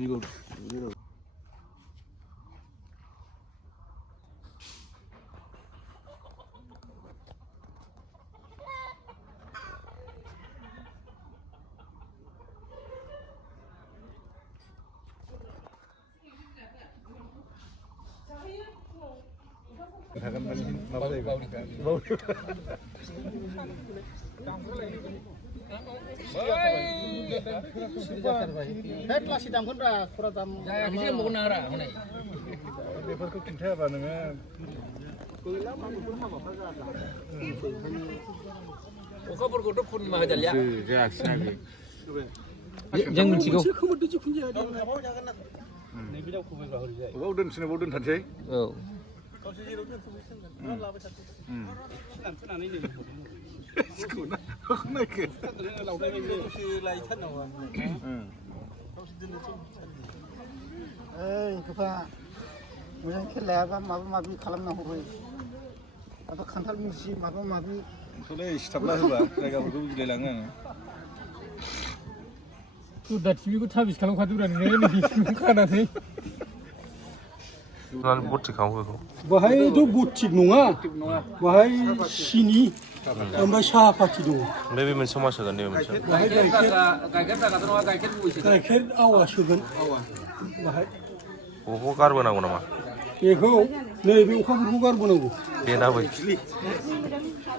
이거 लासै दामखौनो खरा दाम जायाखै मगन नारा हनै बेफोरखौ खिन्थायाबा नोङो गैला मागुरफोर हाबाफ्रा जादों अखाफोरखौथ' पूर्णिमा होदालिया जायाखिसैना बे जों मिथिगौ खोमोरदो जिखुनु जाया दे नैबे दाउखौ बायबा हरै जायो बाव दोनसै बाव दोनथारसै औ गावसोर जेराव दोनथ'बोसिगोन लाबाय थाथों फोनानै नै लावदाय बायदि दसे लायथारनांगौ गावसोर दोननोसै ओइ गोफा मोजां खेल लायाबा माबा माबि खालामनांगौ बै दाथ' खान्थाल मुसि माबा माबि बेखौलाय सिथाबला होबा जायगाफोरखौ गिलायलाङो आङो दा टिभिखौ थाबिस खालामखादोब्रा नोङो नै खानानै बथि खालामो बाहायथ' बथिक नङा बाहाय सिनि ओमफ्राय साहा पाथि दङ ओमफ्राय बे मोनसेयाव मा सोगोन नैबे मोनसेयाव बाहाय गाइखेर दागाथ' नङा गाइखेर बुबैसो गाइखेर आवा सोगोन बाहाय बबेखौ गारबोनांगौ नामा बेखौ नैबे अखाफोरखौ गारबोनांगौ बेना बै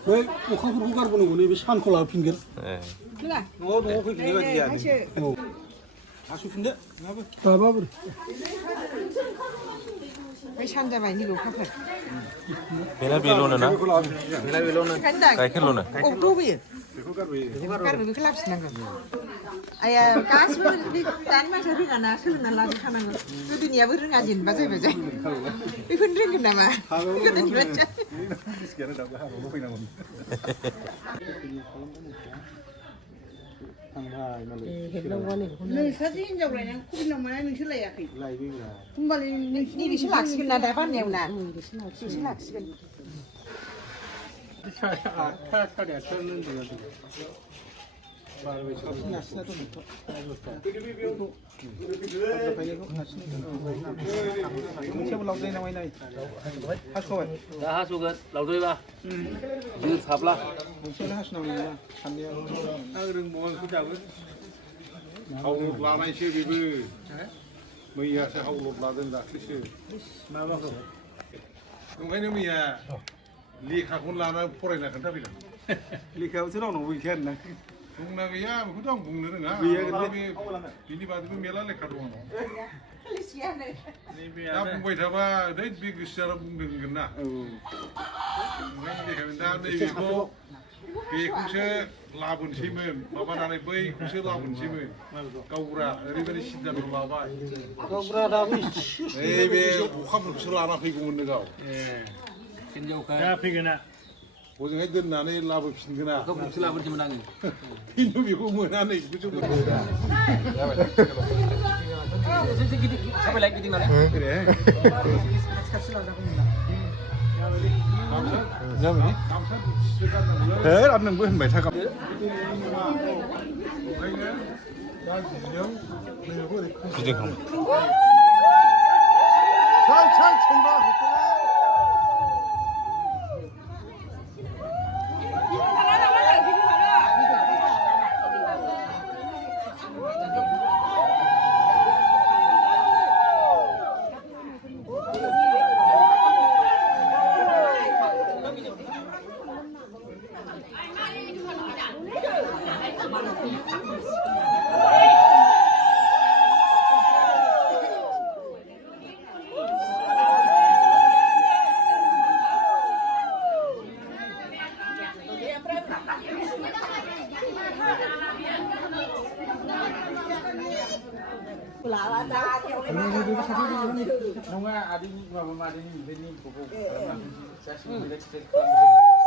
बै अखाफोरखौ गारबोनांगौ नैबे सानखौ लाफिनगोन न'आव फैफिननाय बायदि जाया औ हासुफिनदो माबाफोर बै सानजाबायनि अखाफोर बेना बेल'नो ना गाइखेरल'नो अक्ट' होयो बेखौ गारबोयो गारनो बेखौ लाबोफिननांगोन आया गासिबो दानि मानसिया रोङाना सोलोंना लाजोबखानांगौ गोदोनियाबो रोङा जेनेबा जाहैबाय जाय बेखौनो रोंगोन नामा गोदोनि मानसिया मिथिखायानो दाबो हाबायावल' फैनांगौ नोंस्रासो हिनजाव लायनानै खुलिनाव माने नोंसो लायाखै होमबालाय नैबेसो लाखिगोन ना दा बाननायाव ना बेसो लाखिगोन दा हासुगोन लावदोबा जो थाब्ला हावलत लानायसो बेबो मैयासो हावलत लादों दाख्लैसो माबाखौ ओंखायनो मैया लेखाखौनो लानानै फरायना खोन्थाफैदों लेखायावसो रावनावबो गैखाया आरोना दंना गैया बेखौथ' आं बुंनो रोङा बिनि बादैबो मेला लेखा दङ दा बुंबाय थाबा बै बे गोसोआ बुंदों होनगोन ना ओंखायनो देखायगोन दा नैबेखौ बेखौसो लाबोनोसैमोन माबानानै बैखौसो लाबोनोसैमोन गावग्रा ओरैबायदि सिद्धान्त लाबाय गावग्रा दाबो नैबे अखाफोरखौसो लाना फैगौमोननो गाव हिनजावखा दा फैगोना हजोंहाय दोननानै लाबोफिनगोना गावखौसो लाबोनोसैमोन आङो खिन्थु बेखौ मोना नै बेखौसो थाबायलाय गिदिंनानै आरो नोंबो होनबाय था नङा आदैनि माबा मादैनि बिदैनि बेखौ खालामनानै जास्ट रिलेक्स खालामदों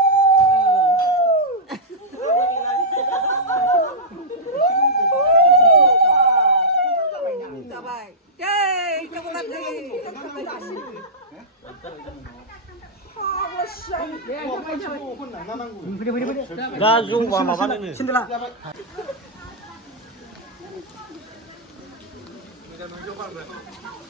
जाबाय जै चकलेट दा जौबा माबानो सिन्दला Mira, no yo